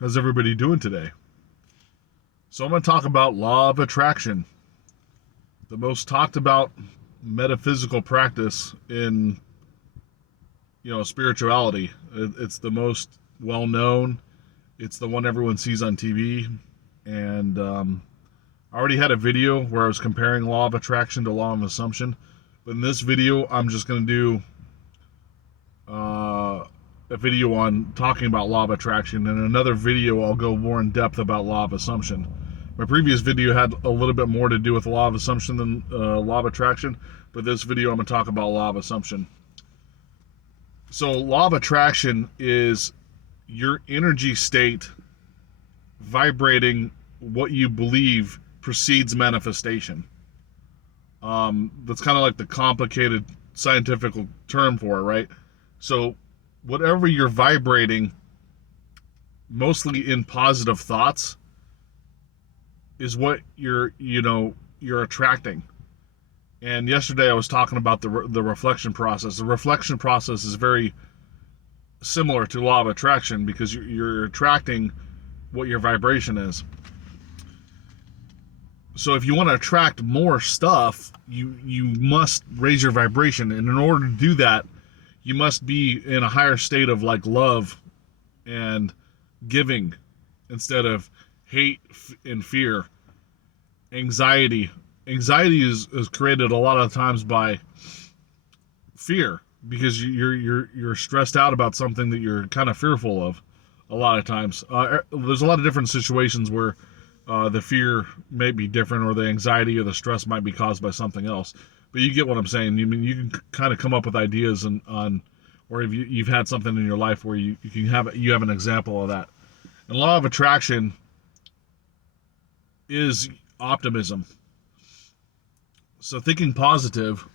How's everybody doing today? So I'm going to talk about law of attraction, the most talked about metaphysical practice in spirituality. It's the most well known. It's the one everyone sees on TV, and I already had a video where I was comparing law of attraction to law of assumption, but in this video I'm just going to do a video on talking about law of attraction, and in another video I'll go more in depth about law of assumption. My previous video had a little bit more to do with law of assumption than law of attraction, but this video I'm going to talk about law of assumption. So law of attraction is your energy state vibrating what you believe precedes manifestation. That's kind of like the complicated scientific term for it, right? So whatever you're vibrating, mostly in positive thoughts, is what you're attracting. And yesterday I was talking about the reflection process. The reflection process is very similar to law of attraction because you're attracting what your vibration is. So if you want to attract more stuff, you must raise your vibration, and in order to do that, you must be in a higher state of like love and giving instead of hate and fear. Anxiety is created a lot of times by fear, because you're stressed out about something that you're kind of fearful of. A lot of times there's a lot of different situations where the fear may be different, or the anxiety or the stress might be caused by something else. But you get what I'm saying. You can kind of come up with ideas on or if you've had something in your life where you have an example of that. And law of attraction is optimism. So thinking positive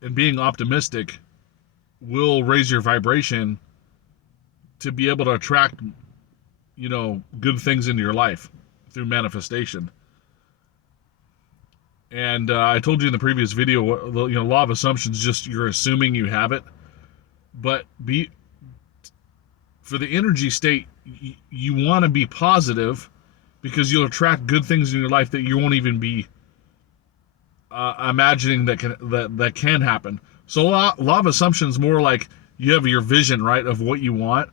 and being optimistic will raise your vibration to be able to attract good things into your life through manifestation. And I told you in the previous video, law of assumption is just you're assuming you have it. But for the energy state, you want to be positive, because you'll attract good things in your life that you won't even be imagining that can happen. So law of assumption is more like you have your vision, right, of what you want,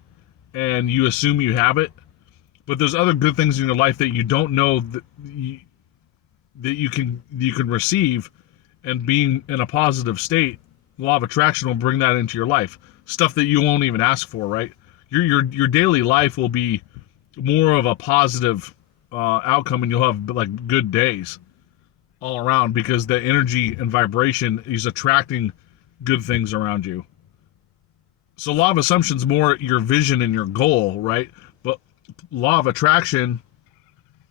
and you assume you have it. But there's other good things in your life that you don't know that you can receive, and being in a positive state, law of attraction will bring that into your life. Stuff that you won't even ask for, right? Your daily life will be more of a positive outcome, and you'll have like good days all around, because the energy and vibration is attracting good things around you. So law of assumption is more your vision and your goal, right? But law of attraction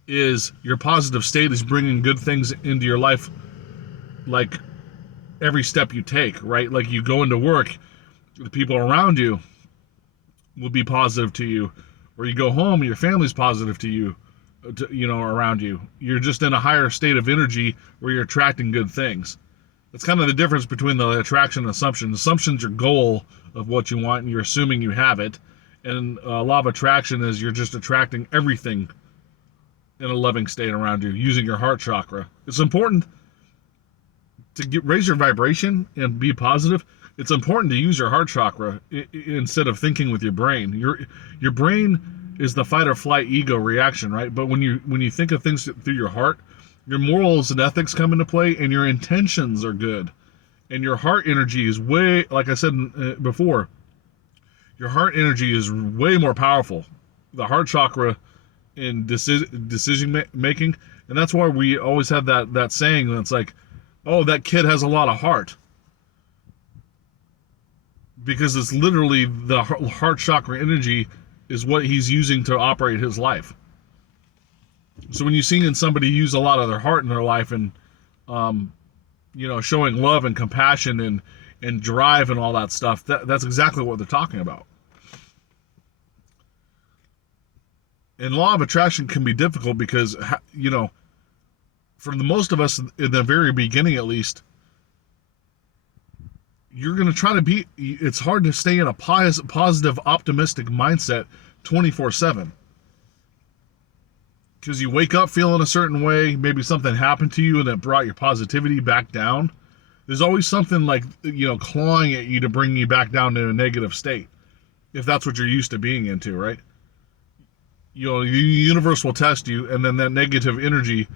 is your positive state is bringing good things into your life, like every step you take, right? Like you go into work, the people around you will be positive to you, or you go home, your family's positive to you, around you. You're just in a higher state of energy where you're attracting good things. That's kind of the difference between the attraction and assumption. Assumption's your goal of what you want, and you're assuming you have it. And law of attraction is you're just attracting everything in a loving state around you using your heart chakra. It's important to raise your vibration and be positive. It's important to use your heart chakra instead of thinking with your brain. Your brain is the fight or flight ego reaction, right? But when you think of things through your heart, your morals and ethics come into play, and your intentions are good. And your heart energy is way, like I said before, your heart energy is way more powerful. The heart chakra in decision making, and that's why we always have that saying that's like, oh, that kid has a lot of heart, because it's literally the heart chakra energy is what he's using to operate his life. So when you see somebody use a lot of their heart in their life, and showing love and compassion and drive and all that stuff, that's exactly what they're talking about. And law of attraction can be difficult because, for the most of us, in the very beginning at least, you're going to try to be, it's hard to stay in a positive, optimistic mindset 24/7. Because you wake up feeling a certain way, maybe something happened to you and it brought your positivity back down. There's always something like, clawing at you to bring you back down to a negative state, if that's what you're used to being into, right? The universe will test you, and then that negative energy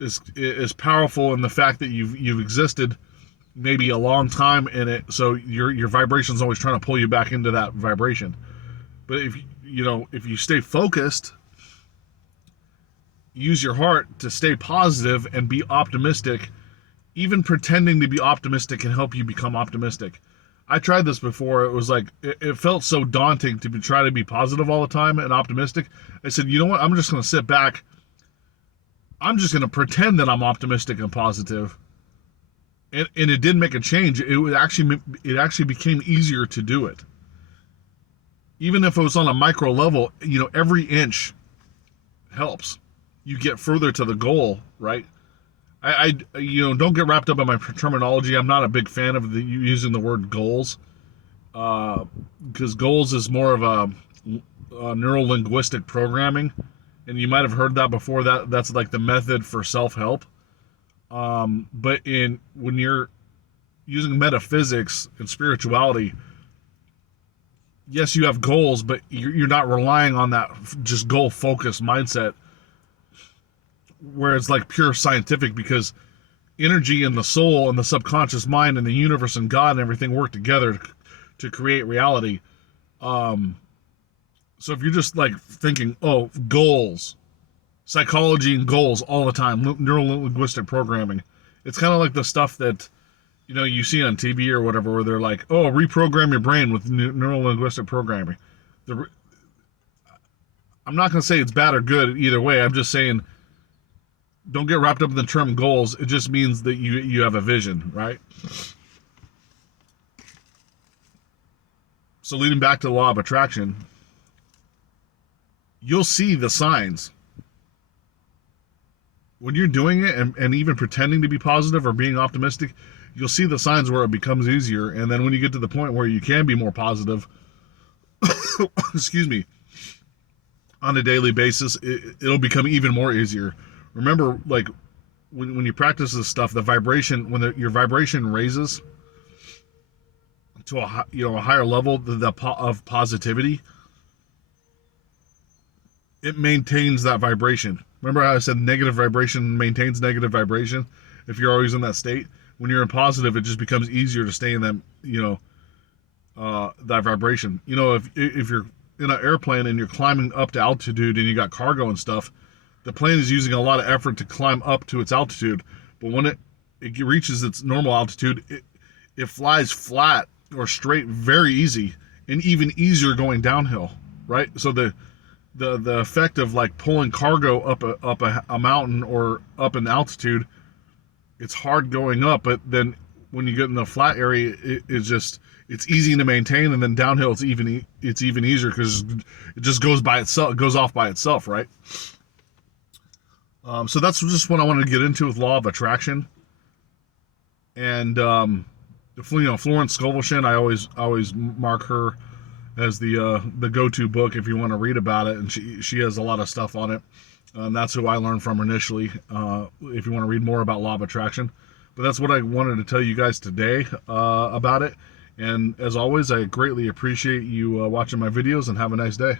is powerful in the fact that you've existed maybe a long time in it, so your vibration's always trying to pull you back into that vibration. But if you stay focused, use your heart to stay positive and be optimistic. Even pretending to be optimistic can help you become optimistic. I tried this before. It was like, it felt so daunting to try to be positive all the time and optimistic. I said, you know what? I'm just going to sit back. I'm just going to pretend that I'm optimistic and positive. And it didn't make a change. It actually became easier to do it. Even if it was on a micro level, every inch helps. You get further to the goal, right? I don't get wrapped up in my terminology. I'm not a big fan of using the word goals, because goals is more of a neuro-linguistic programming, and you might have heard that before. That's like the method for self-help. But when you're using metaphysics and spirituality, yes, you have goals, but you're not relying on that just goal-focused mindset, where it's like pure scientific, because energy and the soul and the subconscious mind and the universe and God and everything work together to create reality. So if you're just like thinking, oh, goals, psychology and goals all the time, neuro-linguistic programming, it's kind of like the stuff that you see on TV or whatever, where they're like, oh, reprogram your brain with neuro-linguistic programming. I'm not going to say it's bad or good either way. I'm just saying, don't get wrapped up in the term goals. It just means that you have a vision, right? So leading back to the law of attraction, you'll see the signs. When you're doing it and even pretending to be positive or being optimistic, you'll see the signs where it becomes easier. And then when you get to the point where you can be more positive, excuse me, on a daily basis, it'll become even more easier. Remember, like, when you practice this stuff, the vibration, your vibration raises to a higher level of positivity, it maintains that vibration. Remember how I said negative vibration maintains negative vibration? If you're always in that state, when you're in positive, it just becomes easier to stay in that, that vibration. If you're in an airplane and you're climbing up to altitude and you got cargo and stuff, the plane is using a lot of effort to climb up to its altitude, but when it reaches its normal altitude, it flies flat or straight very easy, and even easier going downhill, right? So the effect of like pulling cargo up a mountain or up in altitude, it's hard going up, but then when you get in the flat area, it's easy to maintain, and then downhill it's even easier because it just goes off by itself, right? So that's just what I wanted to get into with law of attraction. And Florence Scovel-Shinn, I always mark her as the go-to book if you want to read about it, and she has a lot of stuff on it. And that's who I learned from initially. If you want to read more about law of attraction, but that's what I wanted to tell you guys today about it. And as always, I greatly appreciate you watching my videos, and have a nice day.